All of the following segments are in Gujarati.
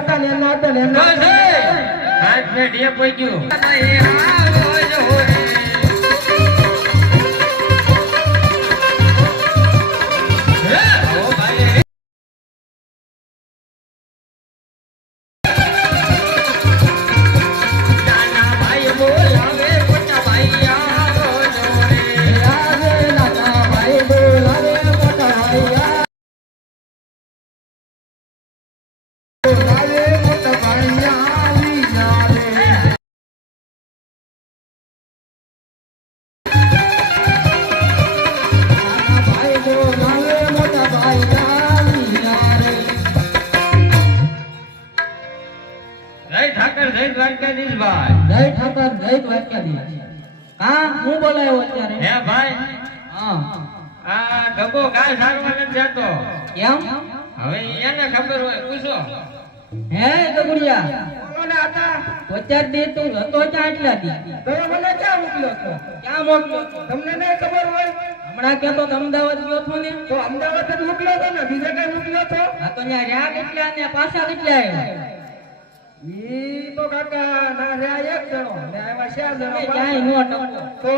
હતા ને એના હતા ને એના હાથ ને ઢે પહોંચ્યું. જય ઠાકર જય દ્વારકાધીશ હા હું બોલાયો અત્યારે. હે ભાઈ? હા. આ ગબો ગાય સારવા નથી જતો. કેમ? હવે એને ખબર હોય પૂછો. હે ગબુડિયા. કોને હતા? પચાસ દે તું હતો ત્યાં એટલા દી તમે મને ક્યાં મોકલ્યો છો? ક્યાં મોકલ્યો તમને નહીં ખબર હોય? હમણાં કે તો અમદાવાદ ગયો છો ને? તો અમદાવાદ જ મોકલ્યો તો ને? બીજે કઈ મોકલ્યો તો આ તો ત્યાં રહ્યા કેટલા ને પાછા કેટલા આવ્યા? ઈ તો કાકા ના રહ્યા એક જણો ને આવ્યા ચાર જણો ક્યાંય નો ટકો તો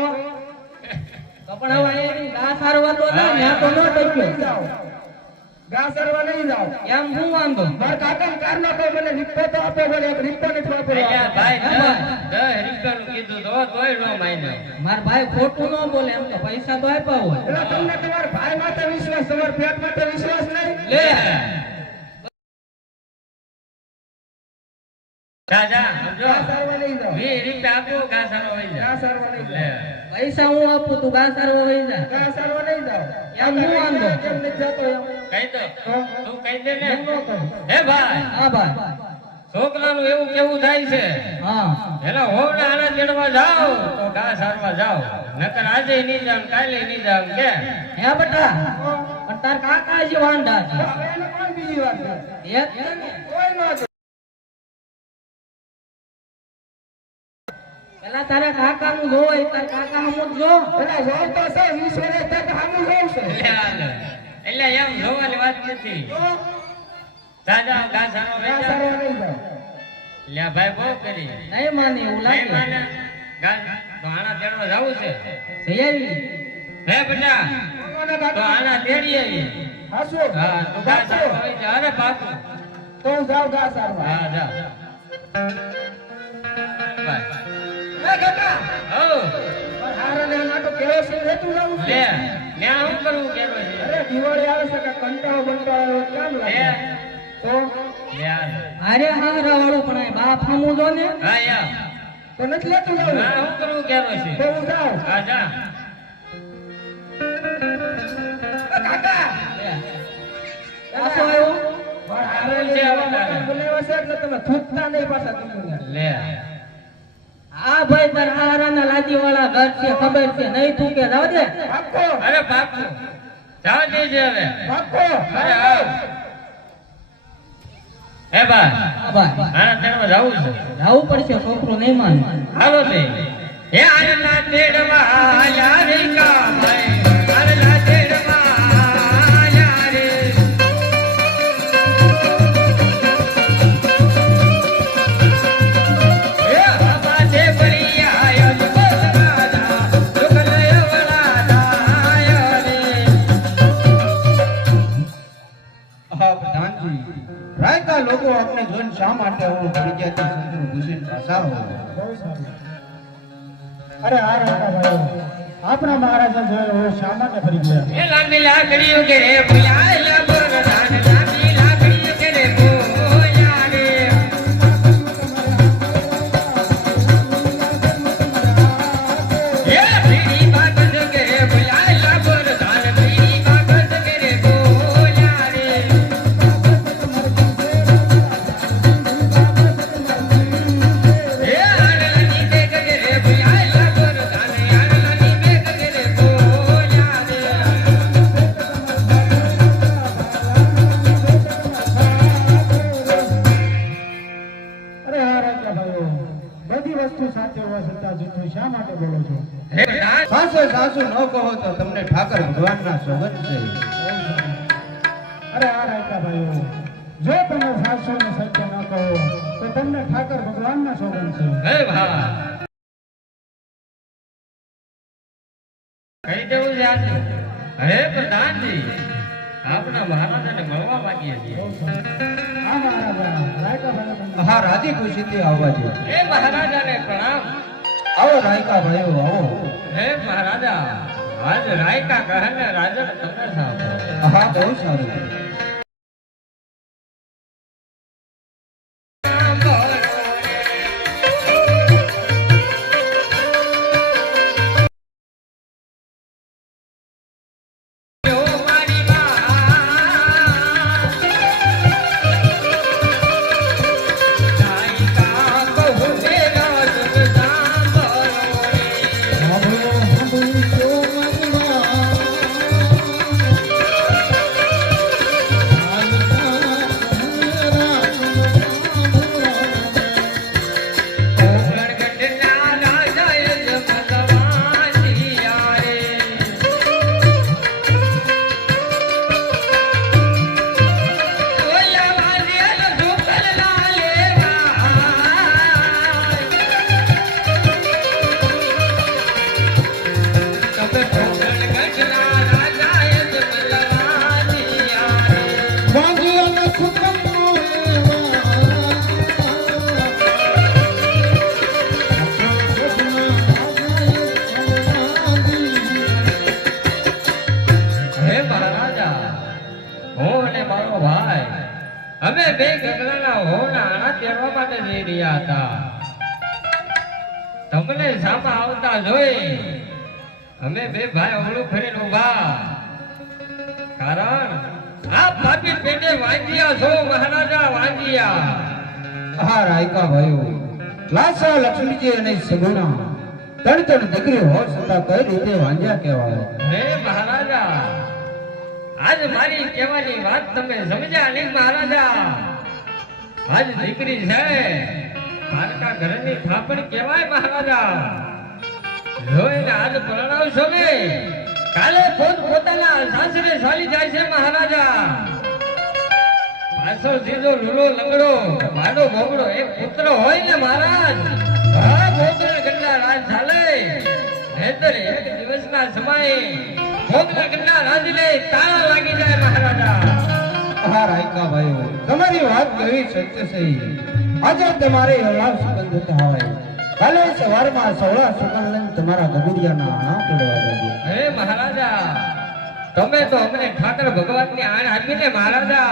તો પણ ગા સારવા તો ના ને તો નો ટક્યો ગા સરવા નહીં જાઓ એમ શું વાંધો મારા કાકા કાર નો કોઈ મને રિપો તો આપો મને એક રિપો નથી વાપરવો ભાઈ હે ભાઈ? દસ કીધું તો તોય નો માન્યો માર ભાઈ ખોટું ન બોલે એમ તો પૈસા તો આપ્યા હોય? એટલે તમને તમારા ભાઈ માથે વિશ્વાસ તમારા પેટ માથે વિશ્વાસ નહીં? લે. પૈસા હું આપું તું ઘાસ સારવા વહી જા. સરવા નહીં જાઓ. એમ હું વાંધો? કેમ નથી જતો એમ કહી દો. તું કહી દે ને. એમ ન કહું. હે ભાઈ. હા ભાઈ. છોકરાનું એવું કેવું થાય છે? હા. એના હોવને આના તેડવા જાઓ તો ઘા સારવા જાઓ. નકર આજે નહીં જાવ કાલે નહીં જાવ કે? હે બટા. પણ તાર કાકા જે વાંધા છે બીજી વાત એક કોઈ ન પેલા તારા કાકા નું જોવાય તારા કાકા હમું જો. પેલા જો તો છે વીસ વર્ષ તક સામું જોઉં છે? એટલે એમ જોવાની વાત નથી. દાદા રાજા ઘા સારવા ગા વહી જાઓ. સરવા નહીં જાઓ લે ભાઈ બહુ કરી નહીં માની. હું માને ઘા તેડવા જાવું છે? આવી. હે બેટા? તો આના તેડી આવી. હાસુ? હા તો જા અરે બાપુ તો જાવ જાઉં હા જા. ભાઈ. એ કાકા, પણ કેરોસીન લેતું જાવું છે. કરવું કેરો છે અરે દિવાળી આવે છે કે કંટાળો બંટાળો કેમ લાગે? તો. અરે હારા વાળું પણ આ બાપ હમું જો ને હા યા. તો નથી લેતું જાવું? હા શું કરવું કેરો છે તો હું જાઉં. હા જા. કાકા! પાછો આવ્યો? પણ હારાને છે હવે આવા તારે. છે એટલે તમે થૂકતા નહીં પાછા તમને. લે. આ ભાઈ તાર હારાના લાદી વાળા ઘર છે ખબર છે? નહીં તું કે જાવ દે. પાક્કો અરે પાકો જાવ દેજે હવે. પાકો અરે આવ હે ભાઈ હા ભાઈ આના તેડવા જાવું છે. જાવું પડશે છોકરો નહીં માને. હાલો તે. હે આનંદ તેડવા આયા રે કા ભાઈ. લોકો આપણે જોઈને શા માટે આવું ફરજિયાતી સંતોષ ઘૂસીને પાછા હોય અરે આ રાજા ભાઈ આપણા મહારાજા જોયો માટે ફરી ગયા? એ લાંબી લાકડીઓ કે રે ભુલાયા છતાં શા માટે બોલો છો? સાસુ સાસુ ન કહો તો તમને ઠાકર ભગવાનના સોગંદ છે. અરે આ રાજા ભાઈઓ જો તમે સાસુ ને સત્ય ન કહો તો તમને ઠાકર ભગવાનના સોગન છે. હે ભા કઈ દેવું છે આજે? હે પ્રધાનજી આપણા મહારાજાને મળવા માંગીએ છીએ. આ મહારાજા રાયકા ભાઈ હા રાજી ખુશીથી આવવા દો હે મહારાજાને પ્રણામ. આવો રાયકા ભાઈઓ આવો. હે મહારાજા આજ રાયકા કહે ને રાજા તમને સાંભળો. હા બહુ સારું. ભાઈ. અમે બે ગગડાના હોના તેડવા માટે જઈ રહ્યા હતા. તમને સામા આવતા જોઈ અમે બે ભાઈ ઓળું ફરીને ઊભા કારણ આપ ભાભી પેટે વાંજિયા છો મહારાજા વાંજિયા હા રાયકા ભાઈઓ લાસા લક્ષ્મીજી અને સગુણા ત્રણ ત્રણ દીકરી હોવા છતાં કઈ રીતે વાંજ્યા કહેવાય? હે મહારાજા આજ મારી કહેવાની વાત તમે સમજ્યા નહીં મહારાજા આજ દીકરી છે મારકા ઘરની થાપણ કહેવાય મહારાજા. જોઈને આજ પ્રણાવશો ને, કાલે પોત પોતાના સાસરે ચાલી જાય છે મહારાજા. પાછો સીધો લૂલો લંગડો માડો ભોગડો એક પુત્ર હોય ને મહારાજ. હા, ભોગડ ગંડા રાજ ચાલે. નહીતર એક દિવસના સમયે ભોગડ ગંડા રાજને તાળા લાગી જાય મહારાજા. હા રાયકા ભાઈઓ તમારી વાત કેવી સત્ય છે? આજે તમારે સુગંધ કાલે સવારમાં સવળા સુગંધ લઈને તમારા ગગુડિયાના આણા પડવા દેજો હે મહારાજા તમે તો અમને ઠાકર ભગવાનની આણ આપીને મહારાજા.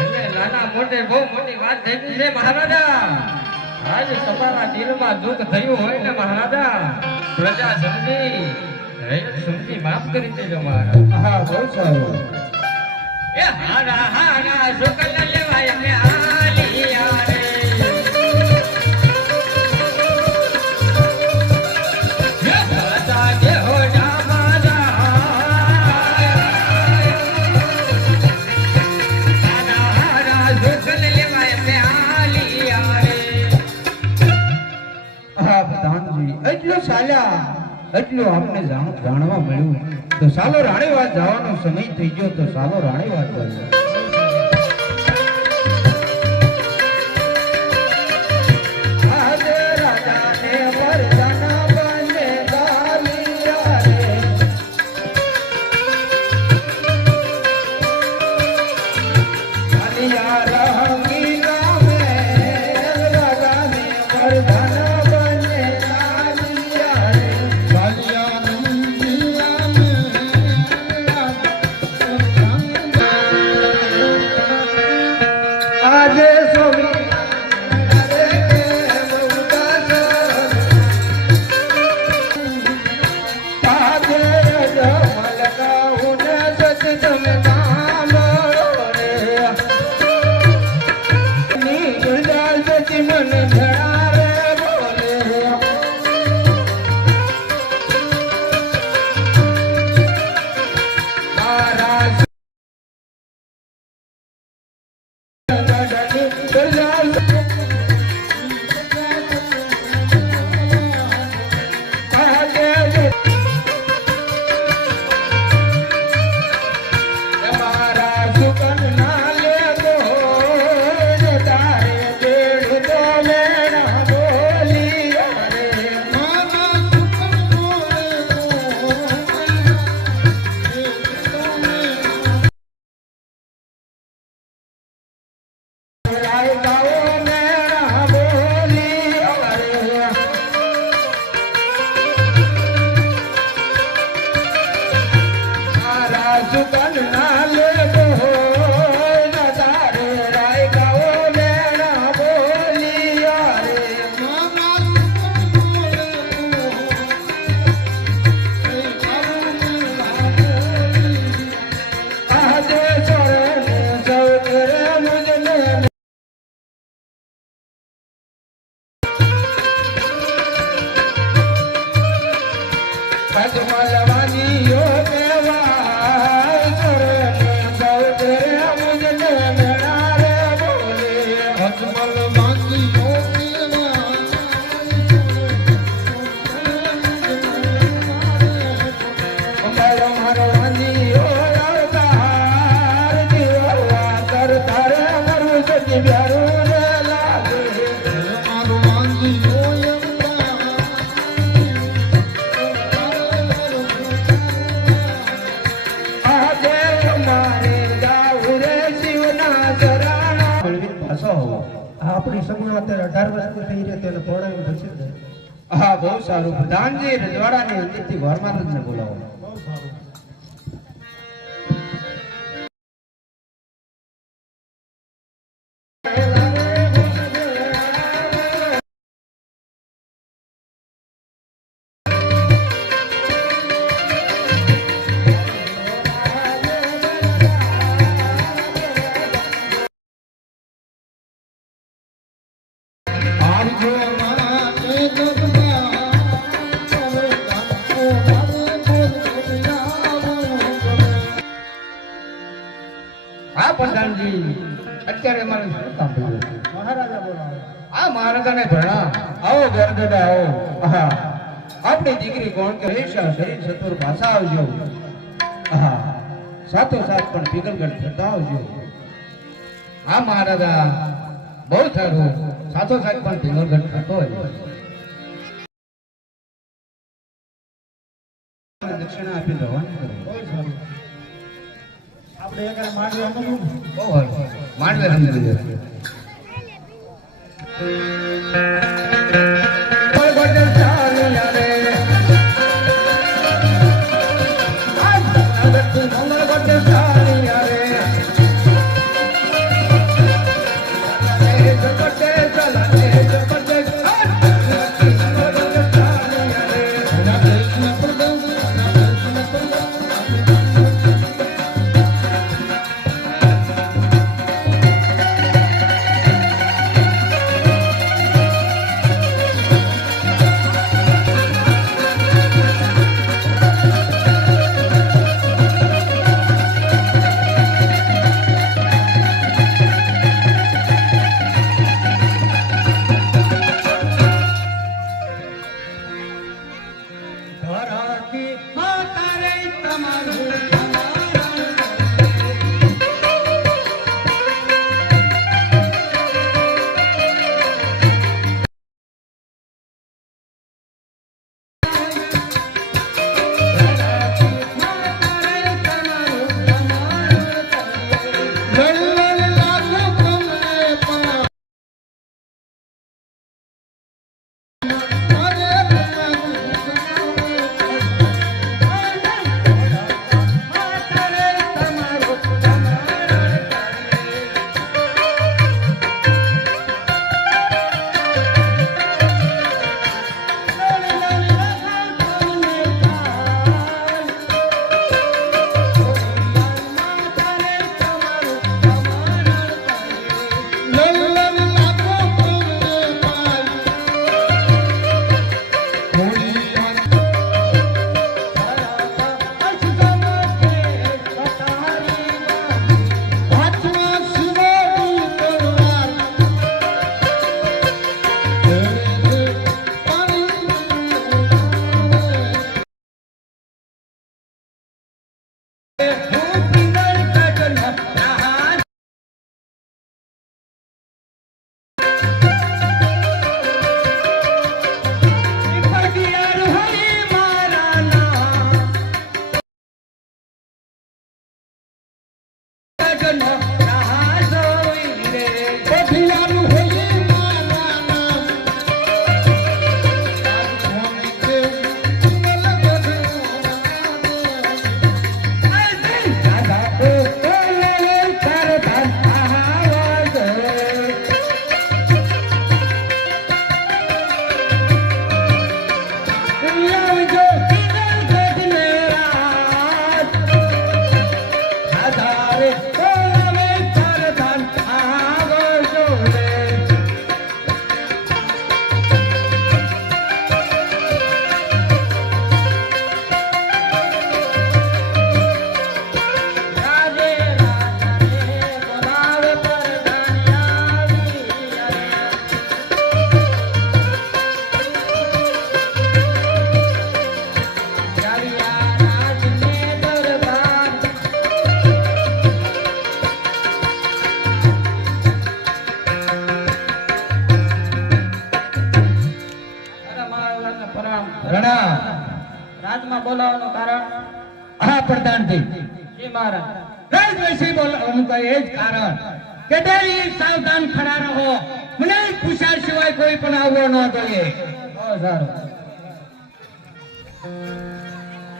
એટલે નાના મોટે બહુ મોટી વાત થઈ છે મહારાજા. આજ તમારા દિલમાં દુઃખ થયું હોય ને મહારાજા. પ્રજા સમજી. સમજી માફ કરી દેજો મારા. હા બહુ સારું. એ હારા હારા શુકલ એટલું આપને જાણવા મળ્યું. તો સાલો રાણીવાદ જવાનો સમય થઈ ગયો, તો સાલો રાણીવાદ જઈએ yeah. આપણી સમય અત્યારે અઢાર વર્ષની થઈ રહી તેને તોડાવી પછી જ. હા, બહુ સારું પ્રધાનજી રજવાડાની અંદરથી વરમાનંદને બોલાવો પ્રધાનજી અત્યારે અમારે શું મહારાજા બોલાવે આ મહારાજાને ભણા આવો ગરદડા આવો. હા આપણી દીકરી કોણ કે? હંમેશા શરીર સત્વર ભાષા આવજો. હા સાથો સાથ પણ પીગલગઢ થતા આવજો. હા મહારાજા. બહુ સારું. સાથો સાથ પણ પીગલગઢ થતો હોય. દક્ષિણા આપી રવાના માંડવી અમલું બહુ સારું માંડવે અંદર પ્રધાનજી રાજવૈસી બોલવાનું કહે એ જ કારણ કે ડેરી સાવધાન ખડા રહો. મને પૂછ્યા સિવાય કોઈ પણ આવવો ન જોઈએ.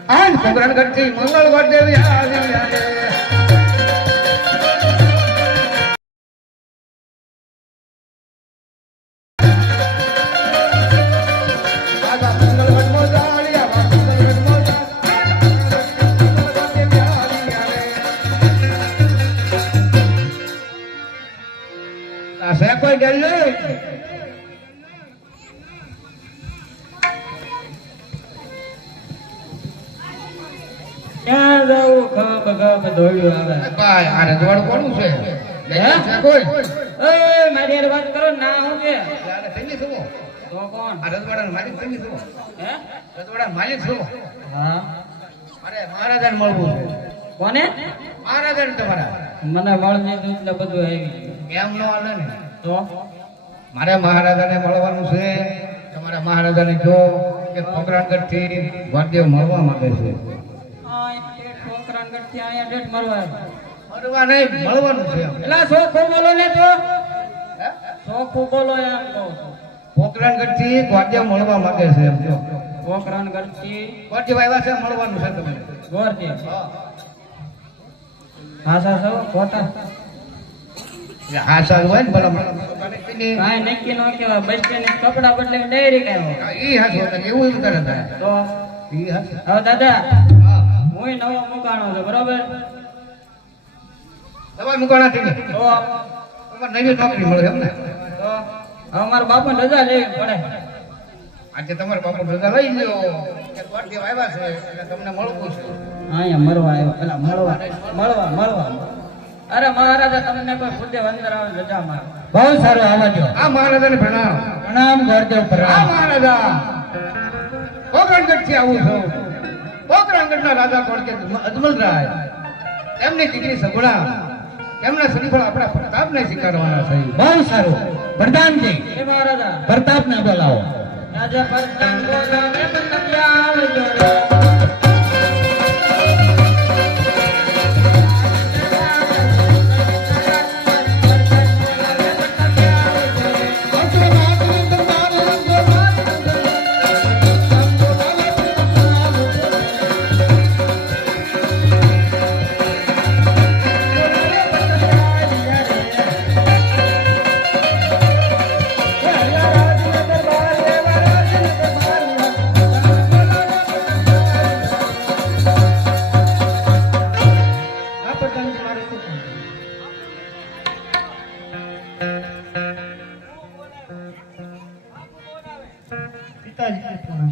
આમ સુગરણગઢથી મંગળગઢ દેવી આવી ગલ્લી? ક્યાં જવું દોડ્યું આવે ભાઈ, આ રજવાડું કોનું છે? કોઈ? એ મારી હારે વાત કરો ને, ના હું કે યાર, તમે તો કોણ આ રજવાડાનો માલિક તમે શું? હે રજવાડાનો માલિક શું? હા મારે મહારાજાને મળવું કોને મહારાજાને તમારા. મને મળને દીધું એટલે બધું આવી ગયું. એમ નો ને. તો મારે મહારાજાને મળવાનું છે. તમારા મહારાજાને જો કે પોકરાણગઢથી વાદ્ય મળવા માંગે છે. પોકરાણગઢથી અહીંયા ડેટ મરવા મળવા નહીં મળવાનું છે એટલે એલા બોલો ને તો. બોલો એમ કહું પોકરાણગઢથી વાદ્ય મળવા માંગે છે એમ જો મળવાનું છે તમને. ગોરથી હા. સર એટલે હોય ને ભલા કાંઈ નક્કી ન કહેવાય બસ સ્ટેન્ડ કપડા બદલે ડાયરી કાંઈ ઈ હાચું એવું એવું કરે તો? ઈ હાચું. હવે દાદા હું નવો મુકાણો છું બરોબર? તમારે મુકાણા થઈ તો? તમારે નવી નોકરી મળે એમ ને? તો? હવે મારા બાપુ રજા લેવી પડે. આજે તમારા બાપુ રજા લઈ લ્યો આવ્યા છે તમને મળવું છે. અહીંયા મળવા આવ્યો. પેલા મળવા મળવા મળવા. અરે મહારાજા તમને કોઈ ખુદે અંદર આવે રજા મારે બહુ સારું આવજો આ મહારાજાને પ્રણામ. પ્રણામ ગોરદેવ આ પ્રણામ મહારાજા. પોકરણગઢથી આવું છું. પોકરણગઢના રાજા કોણ કે? અજમલરાય. એમની દીકરી સગુણા. એમના શ્રીફળ આપણા પ્રતાપને સ્વીકારવાના છે. બહુ સારું. પ્રધાનજી. એ મહારાજા. પ્રતાપને બોલાવો. રાજા બોલાવે તમને આવજો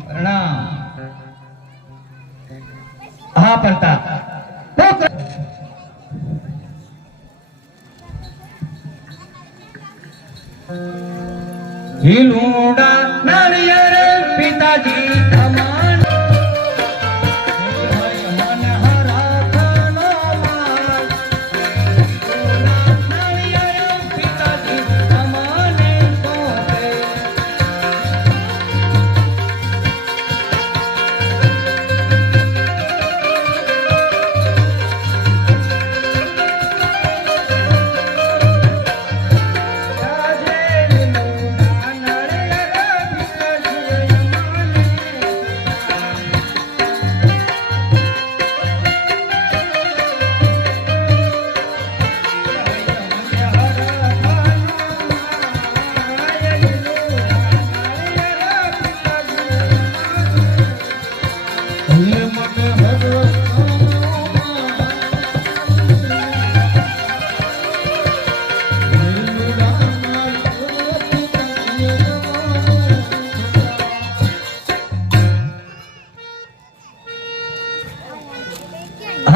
પ્રણામ હા પ્રતાપ. હિલુડા નાળિયેર પિતાજી.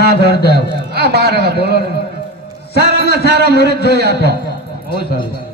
હા ગુરુદેવ આ બાર બોલો સારામાં સારા મુહૂર્ત જોઈ આપો. બહુ સારું.